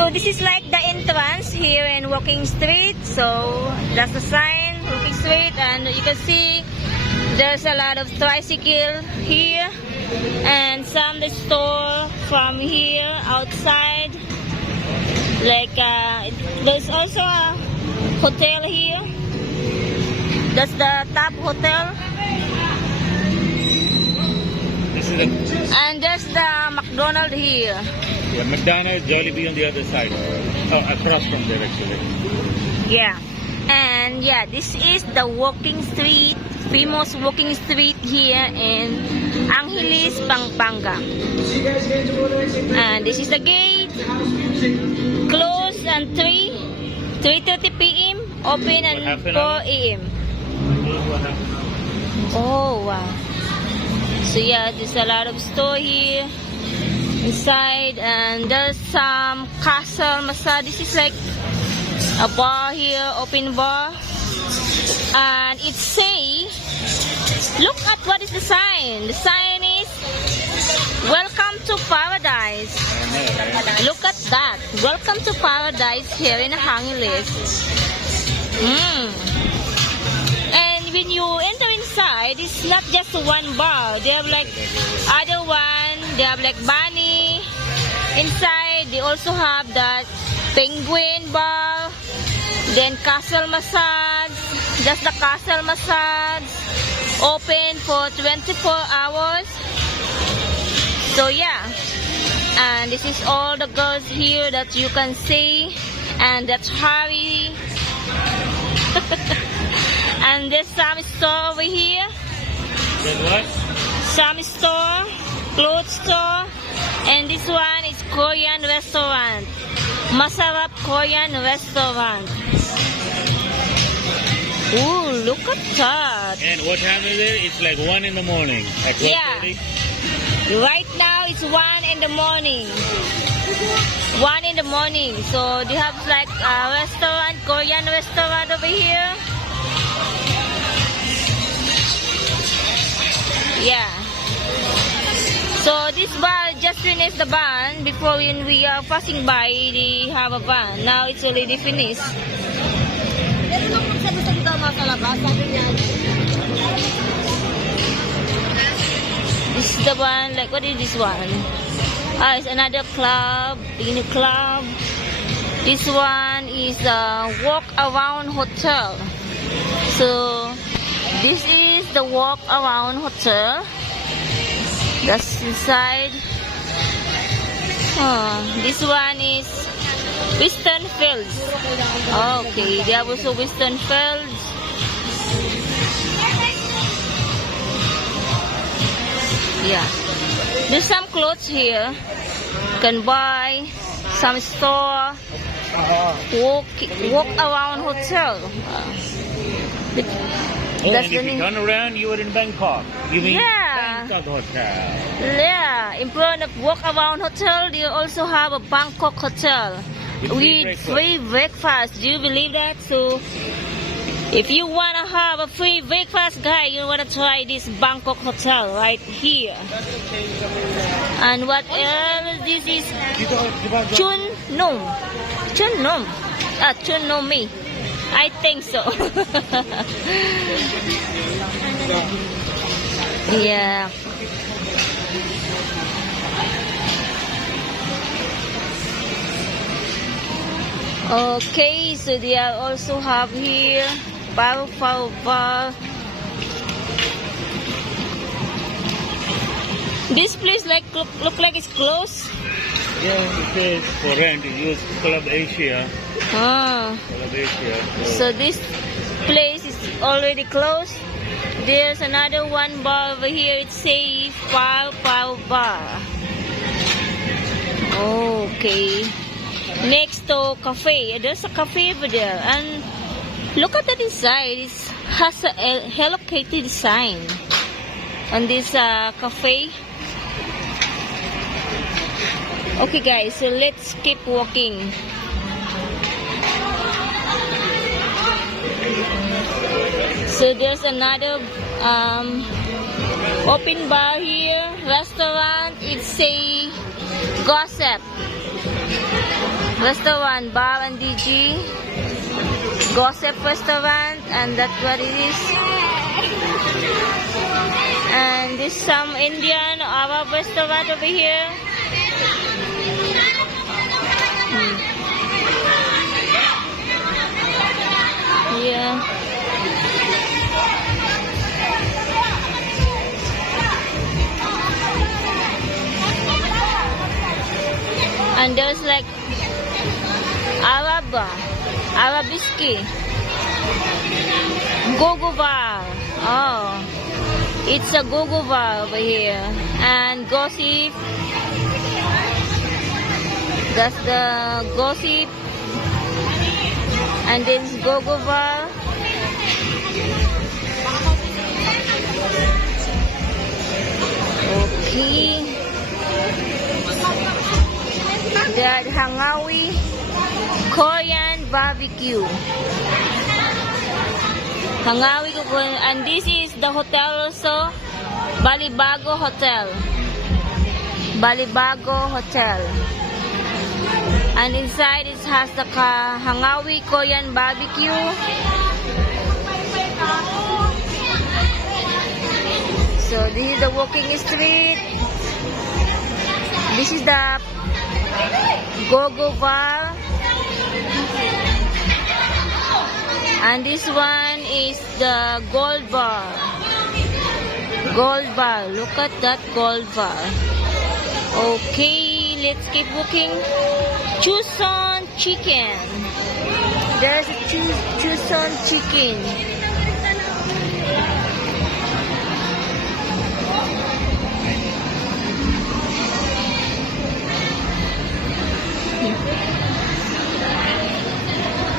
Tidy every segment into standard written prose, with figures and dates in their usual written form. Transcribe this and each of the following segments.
So this is like the entrance here in Walking Street. So that's the sign, Walking Street, and you can see there's a lot of tricycle here and some store from here outside. Like there's also a hotel here. That's the top hotel. And there's the McDonald's here. Yeah, McDonald's, Jollibee on the other side. Oh, across from there actually. Yeah. And yeah, this is the walking street, famous walking street here in Angeles, Pampanga. And this is the gate. Closed at 3:30 p.m. Open at 4 a.m. Oh wow. So yeah, there's a lot of store here inside, and there's some castle massage. This is like a bar here, open bar, and it say, look at what is the sign. The sign is welcome to paradise. Look at that, welcome to paradise here in Angeles. And when you enter inside, it's not just one bar. They have like other one. They have like bunny inside. They also have that penguin bar. Then castle massage. That's the castle massage. Open for 24 hours. So yeah. And this is all the girls here that you can see. And that's Harry. And there's some store over here. There's what? Some store, clothes store, and this one is Korean restaurant. Masarap Korean restaurant. Ooh, look at that. And what time is it? It's like 1 in the morning. At 12:30? Yeah. Right now it's 1 in the morning. 1 in the morning. So they have like a restaurant, Korean restaurant over here. Yeah. So this bar just finished the ban. Before when we are passing by, they have a ban. Now it's already finished. This is the one. Like what is this one? Ah, it's another club. In a club. This one is a walk around hotel. So this is the walk around hotel. That's inside. This one is Western Fields. Okay, they have also Western Fields. Yeah, there's some clothes here. You can buy some store. Walk around hotel. Oh, and if you turn around, you are in Bangkok. You mean Yeah. Bangkok Hotel. Yeah, in front of Walk Around Hotel, they also have a Bangkok Hotel with free breakfast. Do you believe that? So, if you want to have a free breakfast, guys, you want to try this Bangkok Hotel right here. And what else? This is Chun Nom. Chun Nom. Chun Nom Me. I think so. Yeah. Okay, so they are also have here bar. This place look like it's closed. Yeah, it is for rent. It is Club Asia. Club Asia. So this place is already closed. There's another one bar over here. It says Bar. Okay. Next to cafe. There's a cafe over there. And look at the design. It has a Hello Kitty design. And this cafe. Okay guys, so let's keep walking. So there's another open bar here, restaurant. It's a gossip. Restaurant, bar and DJ. Gossip restaurant, and that's what it is. And this some Indian Arab restaurant over here. Yeah. And there's like Arabiski, go-go bar. Oh, it's a go-go bar over here. And gossip. That's the gossip. And then go-go bar. Okay. That Hangawi Korean barbecue. Hangawi, and this is the hotel also, Balibago Hotel. Balibago Hotel. And inside it has the Hangawi Korean barbecue. So this is the walking street. This is the go-go bar. And this one is the gold bar. Gold bar. Look at that gold bar. Okay, let's keep walking. Chuson chicken. There's a Chuson chicken.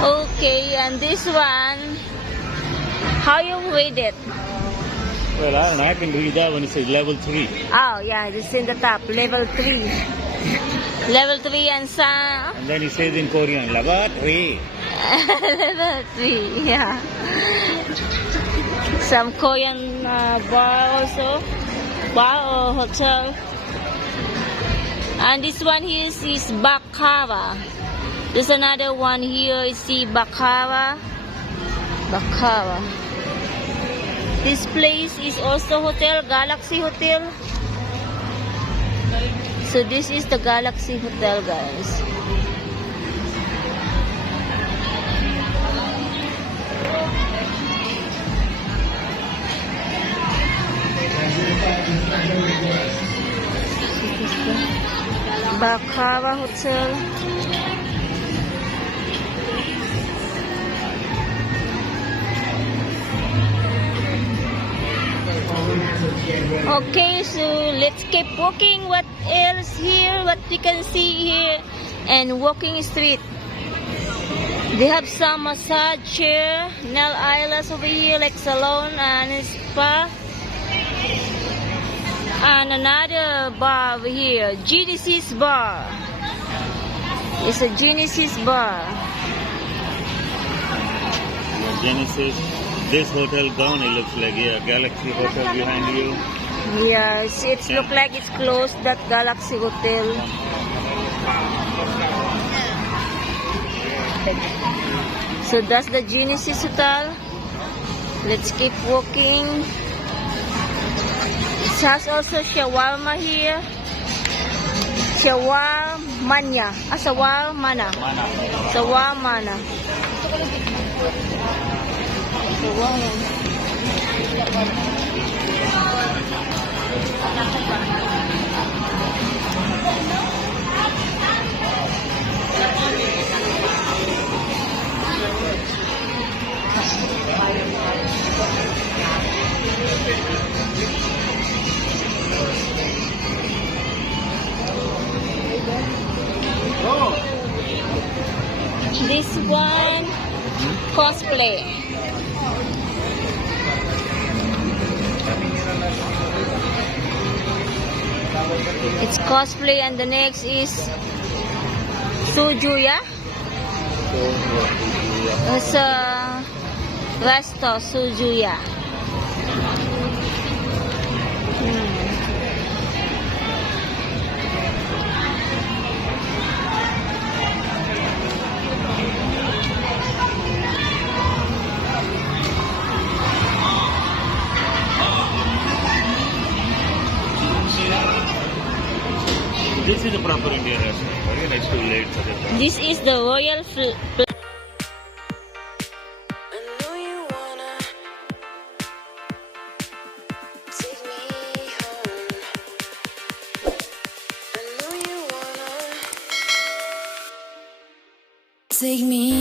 Okay, and this one, how you read it? Well, I don't know. I can read that when it says level 3. Oh, yeah, it's in the top, level 3. Level 3 and some... And then it says in Korean, level 3. Level 3, yeah. Some Korean bar also, bar or hotel. And this one here is Bakara. There's another one here, you see Bakara. Bakara. This place is also hotel, Galaxy Hotel. So this is the Galaxy Hotel, guys. Bakara Hotel. Okay, so let's keep walking. What else here? What we can see here? And walking street. They have some massage chair, nail islands over here, like salon and spa. And another bar over here, Genesis Bar. It's a Genesis Bar. Genesis. This hotel gone, it looks like, yeah, Galaxy Hotel behind you. Yes, it looks like it's closed, that Galaxy Hotel. So that's the Genesis Hotel. Let's keep walking. It has also shawarma here. Shawarmanya. Shawarmana. Shawarmana. This one, cosplay. It's cosplay, and the next is Sujuya. It's a resto, Sujuya. This is a proper Indian restaurant. Very nice to late. This is the royal Take me